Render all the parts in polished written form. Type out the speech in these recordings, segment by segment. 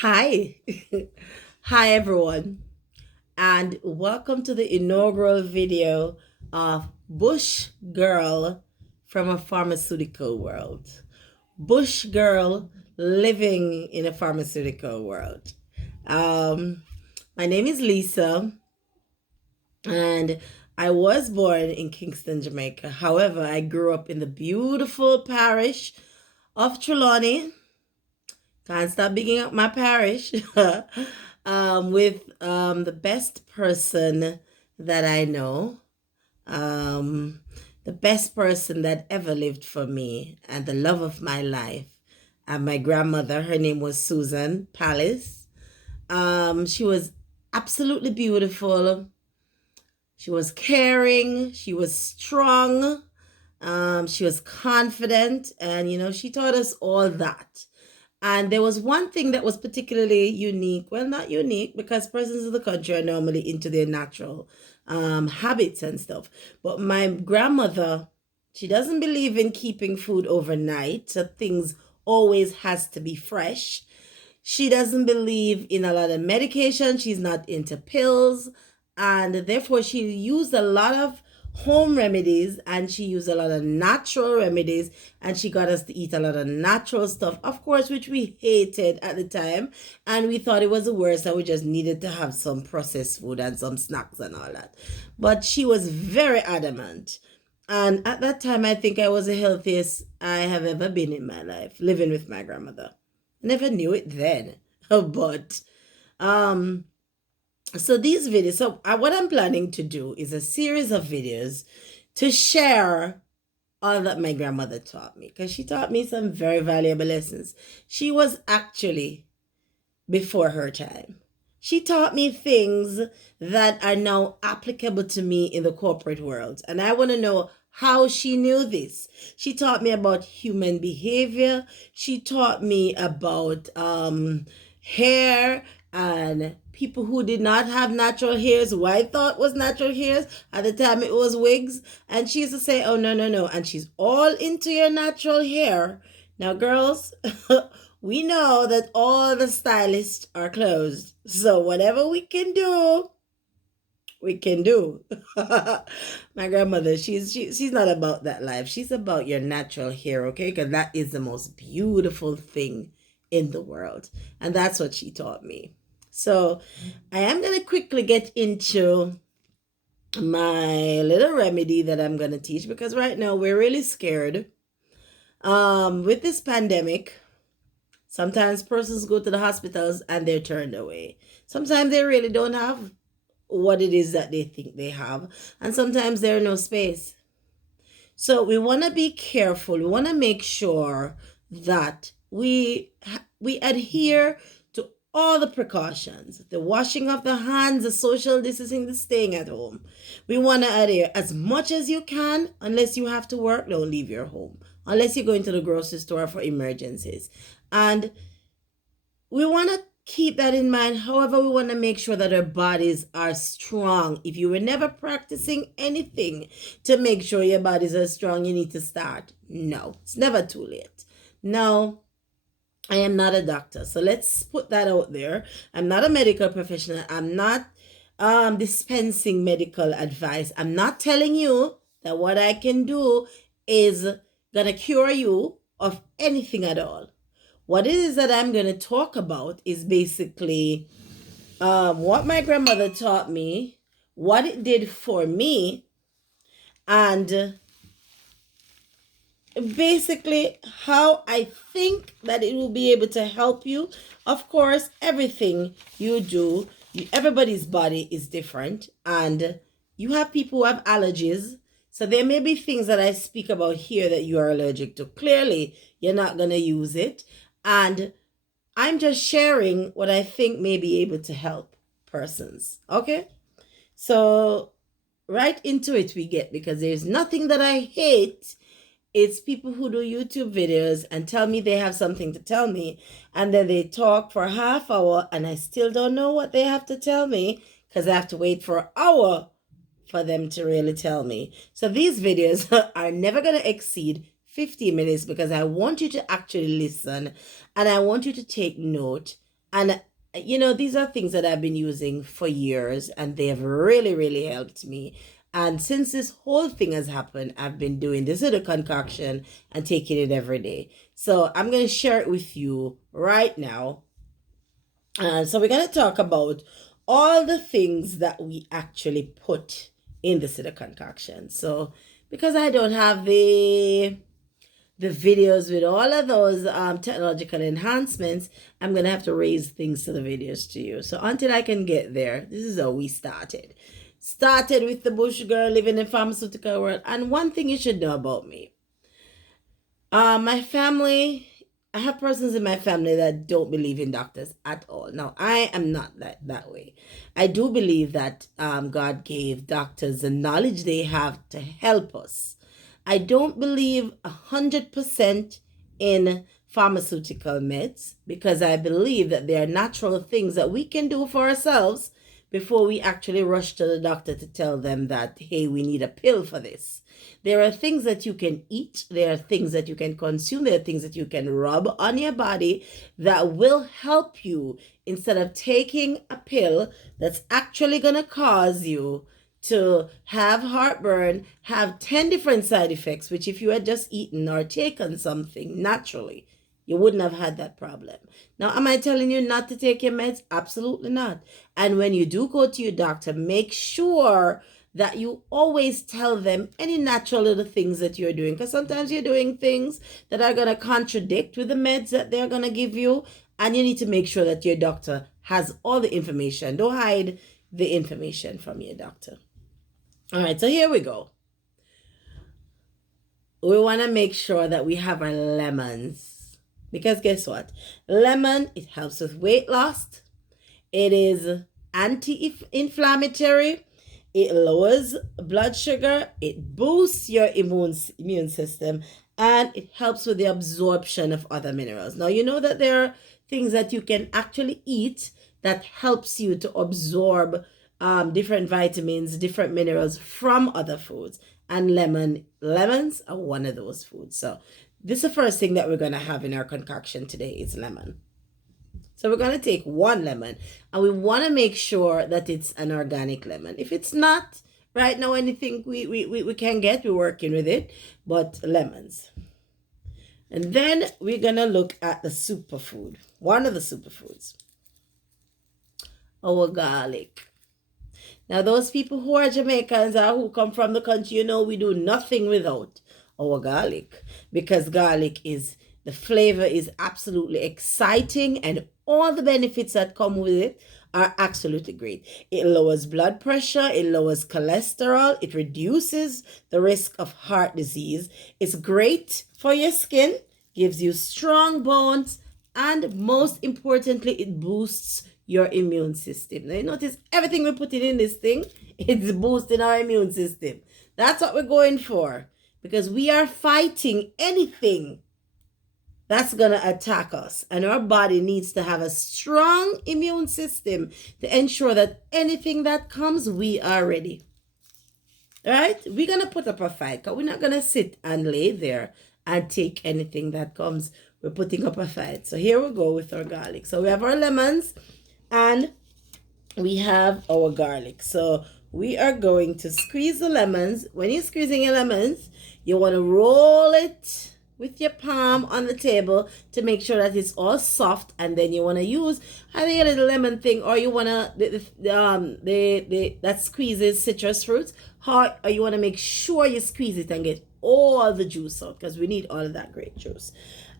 Hi. Hi, everyone, and welcome to the inaugural video of Bush Girl from a Pharmaceutical World. Bush Girl living in a pharmaceutical world. Um, my name is Lisa, and I was born in Kingston, Jamaica. However, I grew up in the beautiful parish of Trelawney. Can't stop bigging up my parish with the best person that I know, um, the best person that ever lived for me, and the love of my life. And my grandmother, her name was Susan Palace. She was absolutely beautiful. She was caring. She was strong. She was confident. And, she taught us all that. And there was one thing that was particularly unique. Well, not unique because persons in the country are normally into their natural habits and stuff. But my grandmother, she doesn't believe in keeping food overnight. So things always has to be fresh. She doesn't believe in a lot of medication. She's not into pills. And therefore, she used a lot of home remedies and she used a lot of natural remedies and she got us to eat a lot of natural stuff, of course, which we hated at the time. And we thought it was the worst and we just needed to have some processed food and some snacks and all that. But she was very adamant. And at that time, I think I was the healthiest I have ever been in my life, living with my grandmother. Never knew it then. But so these videos, what I'm planning to do is a series of videos to share all that my grandmother taught me, because she taught me some very valuable lessons. She was actually before her time. She taught me things that are now applicable to me in the corporate world. And I want to know how she knew this. She taught me about human behavior. She taught me about hair and people who did not have natural hairs, who I thought was natural hairs. At the time it was wigs. And she used to say, oh, no, no, no. And she's all into your natural hair. Now, girls, we know that all the stylists are closed. So whatever we can do, we can do. My grandmother, she's not about that life. She's about your natural hair, okay? Because that is the most beautiful thing in the world. And that's what she taught me. So I am going to quickly get into my little remedy that I'm going to teach, because right now we're really scared. With this pandemic, sometimes persons go to the hospitals and they're turned away. Sometimes they really don't have what it is that they think they have. And sometimes there's no space. So we want to be careful. We want to make sure that we adhere to all the precautions, the washing of the hands, the social distancing, the staying at home. We want to adhere as much as you can. Unless you have to work, don't leave your home. Unless you're going to the grocery store for emergencies. And we want to keep that in mind. However, we want to make sure that our bodies are strong. If you were never practicing anything to make sure your bodies are strong, you need to start. No, it's never too late. Now, I am not a doctor, so let's put that out there. I'm not a medical professional. I'm not dispensing medical advice. I'm not telling you that what I can do is gonna cure you of anything at all. What it is that I'm going to talk about is basically what my grandmother taught me, what it did for me, and basically how I think that it will be able to help you. Of course, everything you do, everybody's body is different, and you have people who have allergies. So there may be things that I speak about here that you are allergic to. Clearly, you're not going to use it. And I'm just sharing what I think may be able to help persons. Okay? So, right into it we get, because there's nothing that I hate. It's people who do YouTube videos and tell me they have something to tell me, and then they talk for a half hour and I still don't know what they have to tell me, because I have to wait for an hour for them to really tell me. So these videos are never going to exceed 50 minutes, because I want you to actually listen and I want you to take note And these are things that I've been using for years, and they have really, really helped me. And since this whole thing has happened, I've been doing this little concoction and taking it every day. So I'm going to share it with you right now. So we're going to talk about all the things that we actually put in this little concoction. So because I don't have the videos with all of those technological enhancements, I'm going to have to raise things to the videos to you. So until I can get there, this is how we started. Started with the bush girl living in the pharmaceutical world. And one thing you should know about me, my family, I have persons in my family that don't believe in doctors at all. Now, I am not that way. I do believe that God gave doctors the knowledge they have to help us. I don't believe 100% in pharmaceutical meds, because I believe that there are natural things that we can do for ourselves before we actually rush to the doctor to tell them that, hey, we need a pill for this. There are things that you can eat, there are things that you can consume, there are things that you can rub on your body that will help you, instead of taking a pill that's actually going to cause you to have heartburn, have 10 different side effects, which if you had just eaten or taken something naturally, you wouldn't have had that problem. Now, am I telling you not to take your meds? Absolutely not. And when you do go to your doctor, make sure that you always tell them any natural little things that you're doing, because sometimes you're doing things that are going to contradict with the meds that they're going to give you, and you need to make sure that your doctor has all the information. Don't hide the information from your doctor. All right, so here we go. We want to make sure that we have our lemons, because guess what? Lemon, it helps with weight loss. It is anti-inflammatory. It lowers blood sugar. It boosts your immune system, and it helps with the absorption of other minerals. Now, you know that there are things that you can actually eat that helps you to absorb different vitamins, different minerals from other foods. And lemons are one of those foods. So this is the first thing that we're going to have in our concoction today is lemon. So we're going to take one lemon, and we want to make sure that it's an organic lemon. If it's not, right now, anything we can get, we're working with it, but lemons. And then we're going to look at the superfood, one of the superfoods, our garlic. Now, those people who are Jamaicans or who come from the country, we do nothing without our garlic, because garlic the flavor is absolutely exciting, and all the benefits that come with it are absolutely great. It lowers blood pressure, it lowers cholesterol, it reduces the risk of heart disease. It's great for your skin, gives you strong bones, and most importantly, it boosts your immune system. Now, you notice everything we're putting in this thing, it's boosting our immune system. That's what we're going for, because we are fighting anything that's going to attack us. And our body needs to have a strong immune system to ensure that anything that comes, we are ready. All right? We're going to put up a fight, because we're not going to sit and lay there and take anything that comes. We're putting up a fight. So here we go with our garlic. So we have our lemons and we have our garlic. So we are going to squeeze the lemons. When you're squeezing your lemons, you want to roll it with your palm on the table to make sure that it's all soft, and then you want to use either a little lemon thing, or you want to that squeezes citrus fruits, or you want to make sure you squeeze it and get all the juice out, because we need all of that great juice.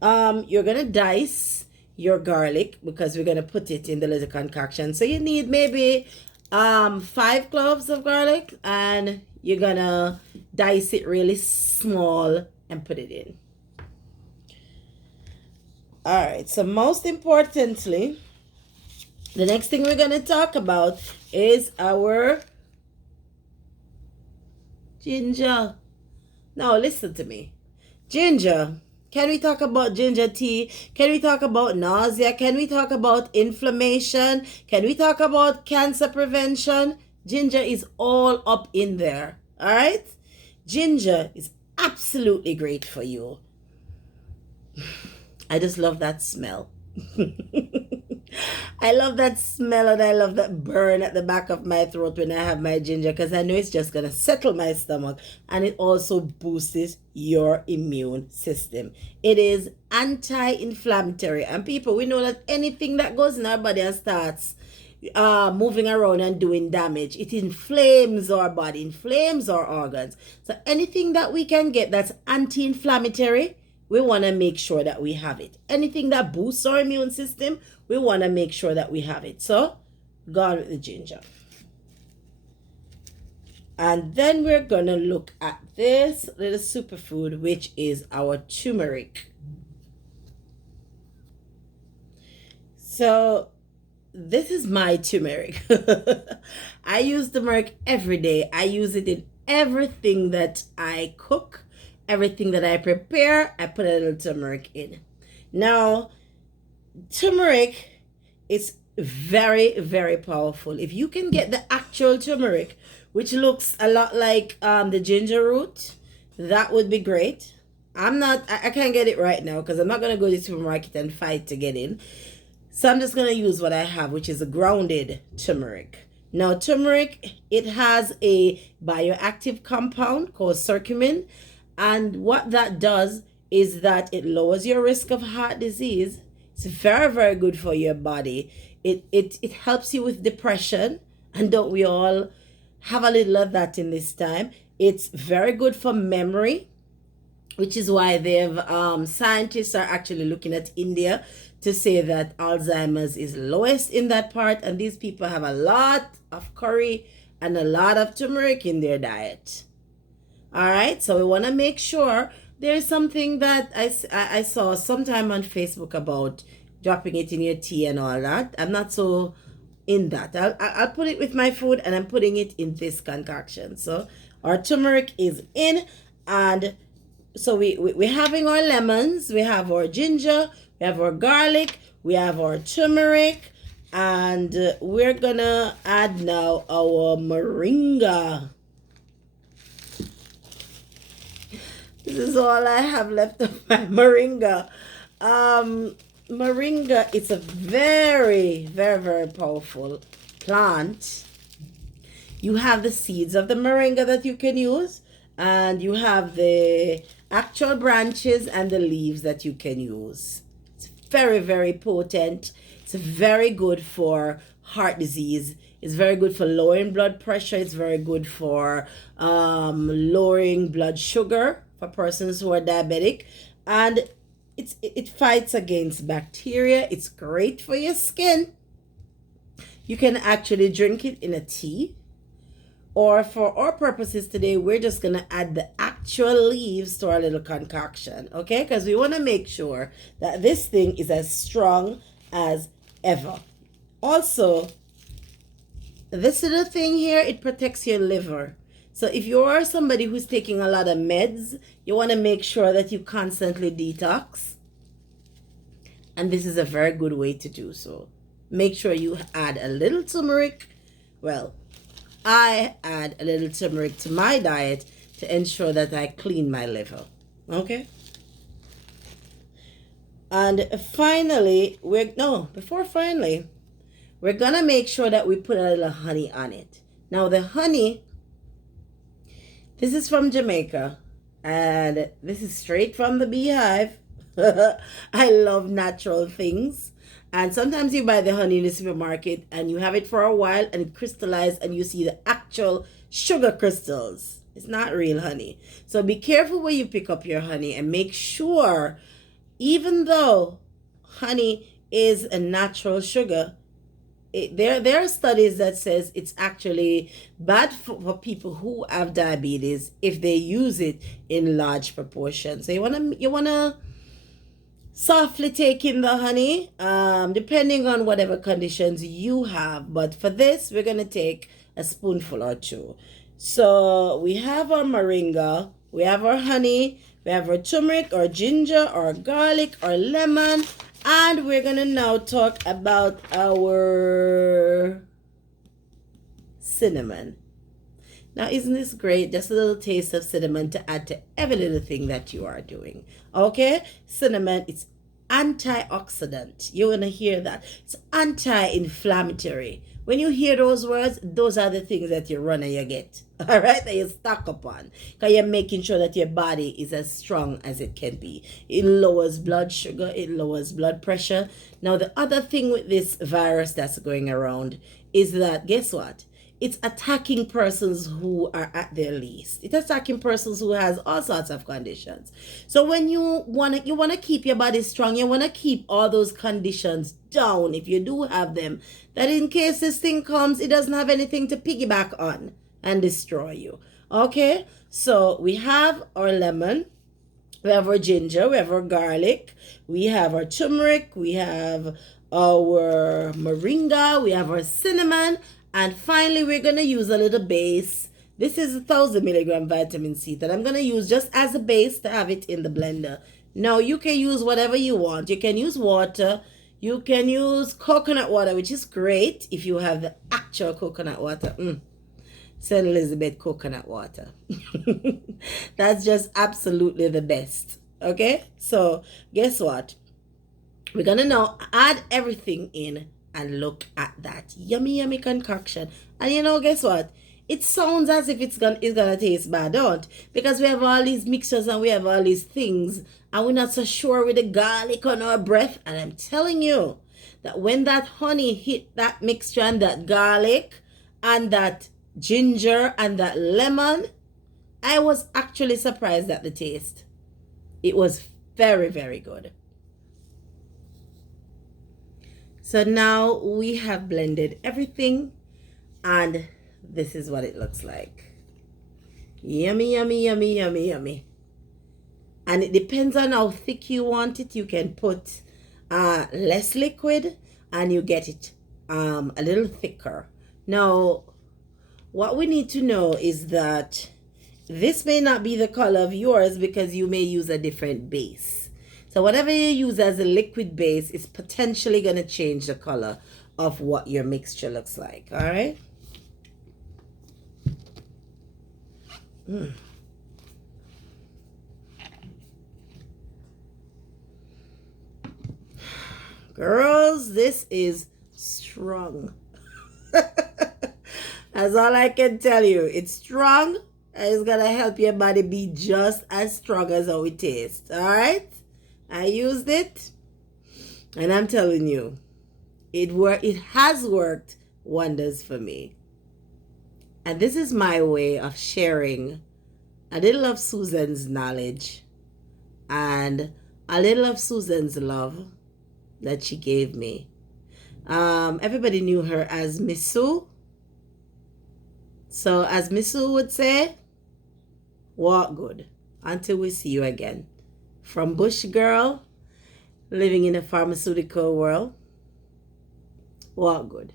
You're gonna dice your garlic, because we're gonna put it in the little concoction. So you need maybe 5 cloves of garlic, and you're gonna dice it really small and put it in. All right, so most importantly, the next thing we're going to talk about is our ginger. Now, listen to me. Ginger. Can we talk about ginger tea? Can we talk about nausea? Can we talk about inflammation? Can we talk about cancer prevention? Ginger is all up in there. All right? Ginger is absolutely great for you. I just love that smell. I love that smell and I love that burn at the back of my throat when I have my ginger because I know it's just going to settle my stomach, and it also boosts your immune system. It is anti-inflammatory, and people, we know that anything that goes in our body and starts moving around and doing damage, it inflames our body, inflames our organs. So anything that we can get that's anti-inflammatory, we want to make sure that we have it. Anything that boosts our immune system, we want to make sure that we have it. So, gone with the ginger. And then we're going to look at this little superfood, which is our turmeric. So, this is my turmeric. I use turmeric every day. I use it in everything that I cook, everything that I prepare, I put a little turmeric in. Now, turmeric is very, very powerful. If you can get the actual turmeric, which looks a lot like the ginger root, that would be great. I can't get it right now because I'm not going to go to the supermarket and fight to get in. So I'm just going to use what I have, which is a grounded turmeric. Now, turmeric, it has a bioactive compound called curcumin. And what that does is that it lowers your risk of heart disease. It's very, very good for your body. It helps you with depression. And don't we all have a little of that in this time? It's very good for memory, which is why they've scientists are actually looking at India to say that Alzheimer's is lowest in that part, and these people have a lot of curry and a lot of turmeric in their diet. All right, so we want to make sure. There's something that I saw sometime on Facebook about dropping it in your tea and all that. I'm not so in that. I'll put it with my food, and I'm putting it in this concoction. So our turmeric is in, and so we're having our lemons, we have our ginger, we have our garlic, we have our turmeric, and we're gonna add now our moringa. This is all I have left of my moringa. Moringa is a very, very, very powerful plant. You have the seeds of the moringa that you can use, and you have the actual branches and the leaves that you can use. It's very, very potent. It's very good for heart disease. It's very good for lowering blood pressure. It's very good for lowering blood sugar for persons who are diabetic. And it fights against bacteria. It's great for your skin. You can actually drink it in a tea. Or for our purposes today, we're just going to add the actual leaves to our little concoction, okay? Because we want to make sure that this thing is as strong as ever. Also, this little thing here, it protects your liver. So if you are somebody who's taking a lot of meds, you want to make sure that you constantly detox. And this is a very good way to do so. Make sure you add a little turmeric. Well, I add a little turmeric to my diet to ensure that I clean my liver. Okay? And finally, we're gonna make sure that we put a little honey on it. Now the honey, this is from Jamaica, and this is straight from the beehive. I love natural things. And sometimes you buy the honey in the supermarket and you have it for a while and it crystallizes and you see the actual sugar crystals. It's not real honey. So be careful when you pick up your honey and make sure, even though honey is a natural sugar, there are studies that says it's actually bad for people who have diabetes if they use it in large proportions. So you wanna softly take in the honey, depending on whatever conditions you have. But for this, we're going to take a spoonful or two. So we have our moringa, we have our honey, we have our turmeric, or ginger, or garlic, or lemon. And we're going to now talk about our cinnamon. Now, isn't this great? Just a little taste of cinnamon to add to every little thing that you are doing. Okay? Cinnamon, it's antioxidant. You want to hear that? It's anti-inflammatory. When you hear those words, those are the things that you run and you get. All right, that you stock up on. Because you're making sure that your body is as strong as it can be. It lowers blood sugar, it lowers blood pressure. Now, the other thing with this virus that's going around is that, guess what? It's attacking persons who are at their least. It's attacking persons who has all sorts of conditions. So when you wanna keep your body strong, you wanna keep all those conditions down if you do have them. That in case this thing comes, it doesn't have anything to piggyback on and destroy you. Okay? So we have our lemon, we have our ginger, we have our garlic, we have our turmeric, we have our moringa, we have our cinnamon, and finally we're going to use a little base. This is 1,000 milligram vitamin C that I'm going to use just as a base to have it in the blender. Now you can use whatever you want. You can use water. You can use coconut water, which is great if you have the actual coconut water. St. Elizabeth coconut water. That's just absolutely the best. Okay? So guess what? We're going to now add everything in and look at that yummy, yummy concoction. And you know, guess what? It sounds as if it's gonna taste bad, don't? Because we have all these mixtures and we have all these things and we're not so sure with the garlic on our breath. And I'm telling you that when that honey hit that mixture and that garlic and that ginger and that lemon, I was actually surprised at the taste. It was very, very good. So now we have blended everything and this is what it looks like. Yummy, yummy, yummy, yummy, yummy. And it depends on how thick you want it. You can put less liquid and you get it a little thicker. Now, what we need to know is that this may not be the color of yours because you may use a different base. So whatever you use as a liquid base is potentially going to change the color of what your mixture looks like. All right. Girls, this is strong. That's all I can tell you. It's strong and it's going to help your body be just as strong as how it tastes. All right. I used it and I'm telling you, it has worked wonders for me. And this is my way of sharing a little of Susan's knowledge and a little of Susan's love that she gave me. Everybody knew her as Miss Sue. So as Miss Sue would say, walk good until we see you again. From Bush Girl, living in a pharmaceutical world, walk good.